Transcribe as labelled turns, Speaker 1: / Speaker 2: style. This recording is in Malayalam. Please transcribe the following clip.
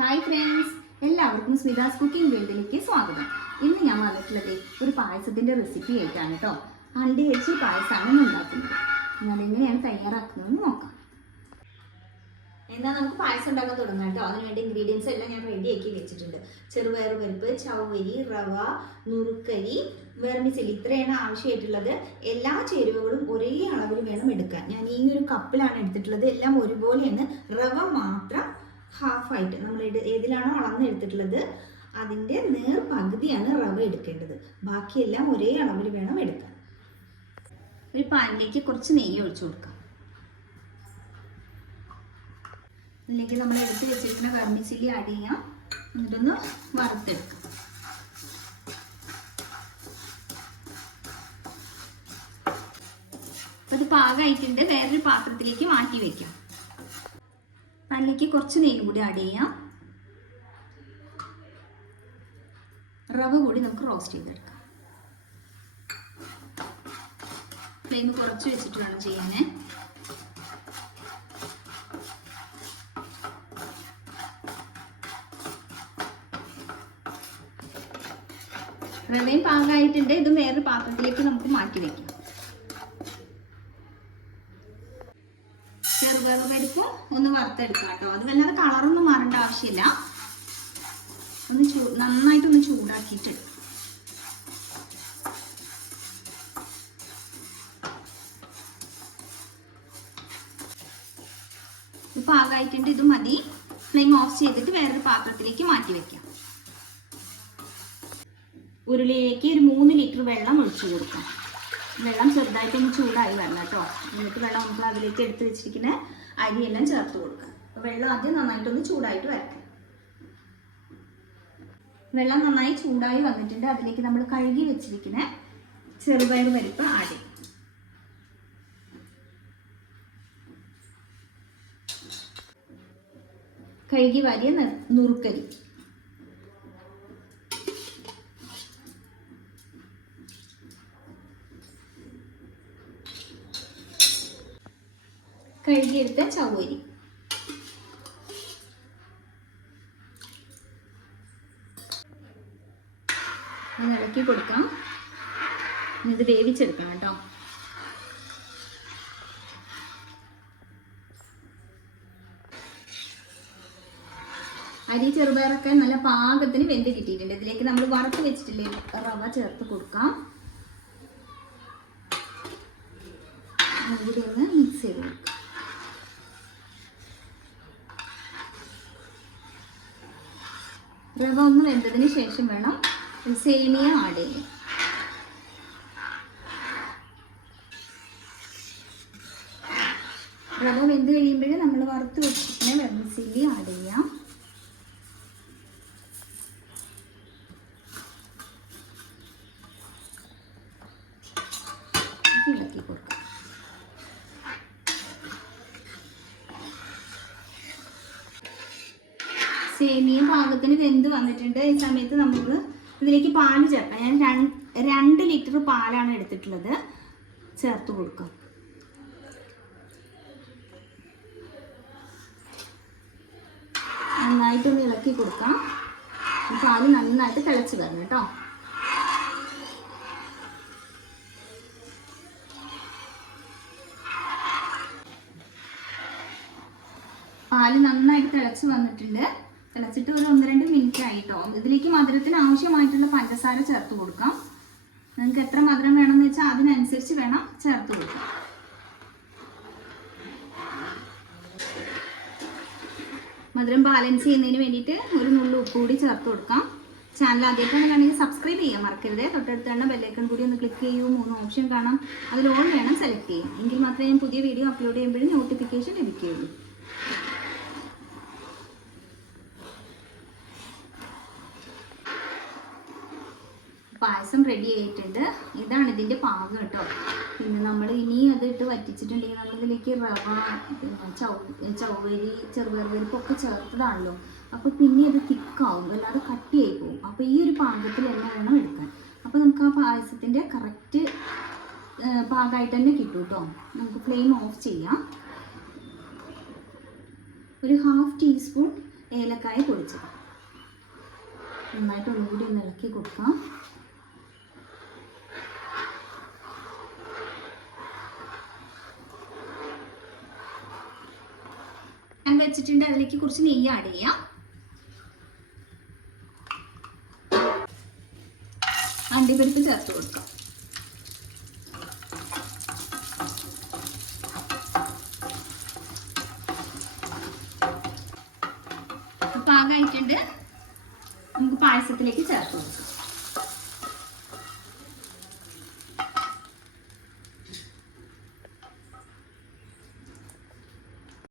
Speaker 1: ഹായ് ഫ്രണ്ട്സ് എല്ലാവർക്കും സ്മിതാസ് കുക്കിംഗ് വേൾഡിലേക്ക് സ്വാഗതം. ഇന്ന് ഞാൻ വന്നിട്ടുള്ളത് ഒരു പായസത്തിന്റെ റെസിപ്പി ആയിട്ടാണ് കേട്ടോ അണ്ടി വെച്ച് പായസമാണ് ഉണ്ടാക്കുന്നത്. അതെങ്ങനെയാണ് തയ്യാറാക്കുന്നതെന്ന് നോക്കാം. എന്നാൽ നമുക്ക് പായസം ഉണ്ടാക്കാൻ തുടങ്ങാം കേട്ടോ അതിനുവേണ്ടി ഇൻഗ്രീഡിയൻസ് എല്ലാം ഞാൻ റെഡിയാക്കി വെച്ചിട്ടുണ്ട്. ചെറുപയർ പരിപ്പ് ചവരി റവ നുറുക്കരി വെർമിസിലി ഇത്രയാണ് ആവശ്യമായിട്ടുള്ളത്. എല്ലാ ചേരുവകളും ഒരേ അളവിൽ വേണം എടുക്കാൻ. ഞാൻ ഈ ഒരു കപ്പിലാണ് എടുത്തിട്ടുള്ളത്. എല്ലാം ഒരുപോലെയാണ്. റവ മാത്രം ഹാഫ് ആയിട്ട് നമ്മൾ ഏതിലാണോ അളന്ന് എടുത്തിട്ടുള്ളത് അതിന്റെ നേർ പകുതിയാണ് റവ എടുക്കേണ്ടത്. ബാക്കിയെല്ലാം ഒരേ അളവിൽ വേണം എടുക്കാൻ. ഒരു പാനിലേക്ക് കുറച്ച് നെയ്യ് ഒഴിച്ചു കൊടുക്കാം. അല്ലെങ്കിൽ നമ്മൾ എടുത്ത് വെച്ചിരിക്കുന്ന കർമ്മിച്ചില്ലി ആഡ് ചെയ്യാം. എന്നിട്ടൊന്ന് വറുത്തെടുക്കാം. അപ്പോൾ ഇത് പാകമായിട്ടുണ്ട്. വേറൊരു പാത്രത്തിലേക്ക് മാറ്റി വെക്കാം. അതിലേക്ക് കുറച്ച് നെയ്യും കൂടി ആഡ് ചെയ്യാം. റവ കൂടി നമുക്ക് റോസ്റ്റ് ചെയ്തെടുക്കാം. ഫ്ലെയിം കുറച്ച് വെച്ചിട്ട് വേണം ചെയ്യാനേ. റവയും പാകമായിട്ടുണ്ട് ഇത് വേറൊരു പാത്രത്തിലേക്ക് നമുക്ക് മാറ്റി വെക്കാം. ചെറുപയർ പരിപ്പ് ഒന്ന് വറുത്തെടുക്കാം കേട്ടോ. അത് വല്ലാതെ കളറൊന്നും മാറേണ്ട ആവശ്യമില്ല. ഒന്ന് ചൂ നന്നായിട്ടൊന്ന് ചൂടാക്കിയിട്ട്. പാകമായിട്ടുണ്ട് ഇത് മതി. ഫ്ലെയിം ഓഫ് ചെയ്തിട്ട് വേറൊരു പാത്രത്തിലേക്ക് മാറ്റി വെക്കാം. ഉരുളിയിലേക്ക് ഒരു മൂന്ന് ലിറ്റർ വെള്ളം ഒഴിച്ചു കൊടുക്കാം. വെള്ളം ചെറുതായിട്ടൊന്ന് ചൂടായി വരണം കേട്ടോ. എന്നിട്ട് വെള്ളം നമുക്ക് അതിലേക്ക് എടുത്ത് വെച്ചിരിക്കുന്ന അരിയെല്ലാം ചേർത്ത് കൊടുക്കാം. അപ്പോൾ വെള്ളം ആദ്യം നന്നായിട്ടൊന്ന് ചൂടായിട്ട് വരക്കാം വെള്ളം നന്നായി ചൂടായി വന്നിട്ടുണ്ട്. അതിലേക്ക് നമ്മൾ കഴുകി വെച്ചിരിക്കുന്ന ചെറുപയർ പരിപ്പ് ചെയ്യും. കഴുകി വാരിയ നുറുക്കരി. കഴുകിയെടുത്ത ഒന്ന് ഇളക്കി കൊടുക്കാം. ഇത് വേവിച്ചെടുക്കണം കേട്ടോ. അരി ചെറുപയറൊക്കെ നല്ല പാകത്തിന് വെന്ത് കിട്ടിയിട്ടുണ്ട്. ഇതിലേക്ക് നമ്മൾ വറുത്ത് വെച്ചിട്ടില്ലേ റവ ചേർത്ത് കൊടുക്കാം. അതിലൊന്ന് മിക്സ് ചെയ്ത് കൊടുക്കാം. റവ ഒന്ന് വെന്തതിന് ശേഷം വേണം സേമിയ ആഡ് ചെയ്യാൻ. റവ വെന്ത് കഴിയുമ്പോൾ നമ്മൾ വറുത്ത് വെച്ചിട്ട് വെർമിസില്ലി ആഡ് ചെയ്യാം. ഇളക്കി കൊടുക്കാം. സേമിയ പാകത്തിന് വെന്ത് വന്നിട്ടുണ്ട്. ഈ സമയത്ത് നമുക്ക് ഇതിലേക്ക് പാൽ ചേർക്കാം. ഞാൻ രണ്ട് ലിറ്റർ പാലാണ് എടുത്തിട്ടുള്ളത്. ചേർത്ത് കൊടുക്കാം. നന്നായിട്ടൊന്ന് ഇളക്കി കൊടുക്കാം. പാൽ നന്നായിട്ട് തിളച്ച് വരണം കേട്ടോ. പാൽ നന്നായിട്ട് തിളച്ച് വന്നിട്ടുണ്ട്. തിളച്ചിട്ട് ഒരു ഒന്ന് രണ്ട് മിനിറ്റ് ആയിട്ടോ. ഇതിലേക്ക് മധുരത്തിന് ആവശ്യമായിട്ടുള്ള പഞ്ചസാര ചേർത്ത് കൊടുക്കാം. നിങ്ങൾക്ക് എത്ര മധുരം വേണമെന്ന് വെച്ചാൽ അതിനനുസരിച്ച് വേണം ചേർത്ത് കൊടുക്കാം. മധുരം ബാലൻസ് ചെയ്യുന്നതിന് വേണ്ടിയിട്ട് ഒരു നുള്ളു ഉപ്പ് കൂടി ചേർത്ത് കൊടുക്കാം. ചാനൽ ആദ്യമായിട്ടാണ് കണ്ടെങ്കിൽ സബ്സ്ക്രൈബ് ചെയ്യാൻ മറക്കരുത്. തൊട്ടടുത്ത് തന്നെ ബെല്ലൈക്കൺ കൂടി ഒന്ന് ക്ലിക്ക് ചെയ്യൂ. മൂന്ന് ഓപ്ഷൻ കാണാം. അതിൽ ഓൺ വേണം സെലക്ട് ചെയ്യാം എങ്കിൽ മാത്രമേ ഞാൻ പുതിയ വീഡിയോ അപ്ലോഡ് ചെയ്യുമ്പോഴും നോട്ടിഫിക്കേഷൻ ലഭിക്കുകയുള്ളൂ. പായസം റെഡി ആയിട്ടുണ്ട്. ഇതാണ് ഇതിന്റെ പാകം കേട്ടോ. പിന്നെ നമ്മൾ ഇനി ഇട്ട് വറ്റിച്ചിട്ടുണ്ടെങ്കിൽ നമ്മളിതിലേക്ക് റവ ചൗ ചൗവരി ചെറുപയർ പരിപ്പൊക്കെ ചേർത്തതാണല്ലോ. അപ്പോൾ പിന്നെ അത് തിക്കാവും. അല്ലാതെ കട്ടിയായി പോകും അപ്പോൾ ഈ ഒരു പാകത്തിൽ തന്നെ വേണം എടുക്കാൻ. അപ്പോൾ നമുക്ക് ആ പായസത്തിന്റെ കറക്റ്റ് പാകമായിട്ട് തന്നെ കിട്ടും കേട്ടോ. നമുക്ക് ഫ്ലെയിം ഓഫ് ചെയ്യാം. ഒരു ഹാഫ് ടീസ്പൂൺ ഏലക്കായ പൊടിച്ചത്. നന്നായിട്ട് ഒന്നുകൂടി ഒന്ന് ഇളക്കി കൊടുക്കാം. വെച്ചിട്ടുണ്ട്. അതിലേക്ക് കുറച്ച് നെയ്യ് ആഡ് ചെയ്യാം. അണ്ടിപ്പരിപ്പ് ചേർത്ത് കൊടുക്കാം. പാകമായിട്ടുണ്ട്. നമുക്ക് പായസത്തിലേക്ക് ചേർത്ത് കൊടുക്കാം.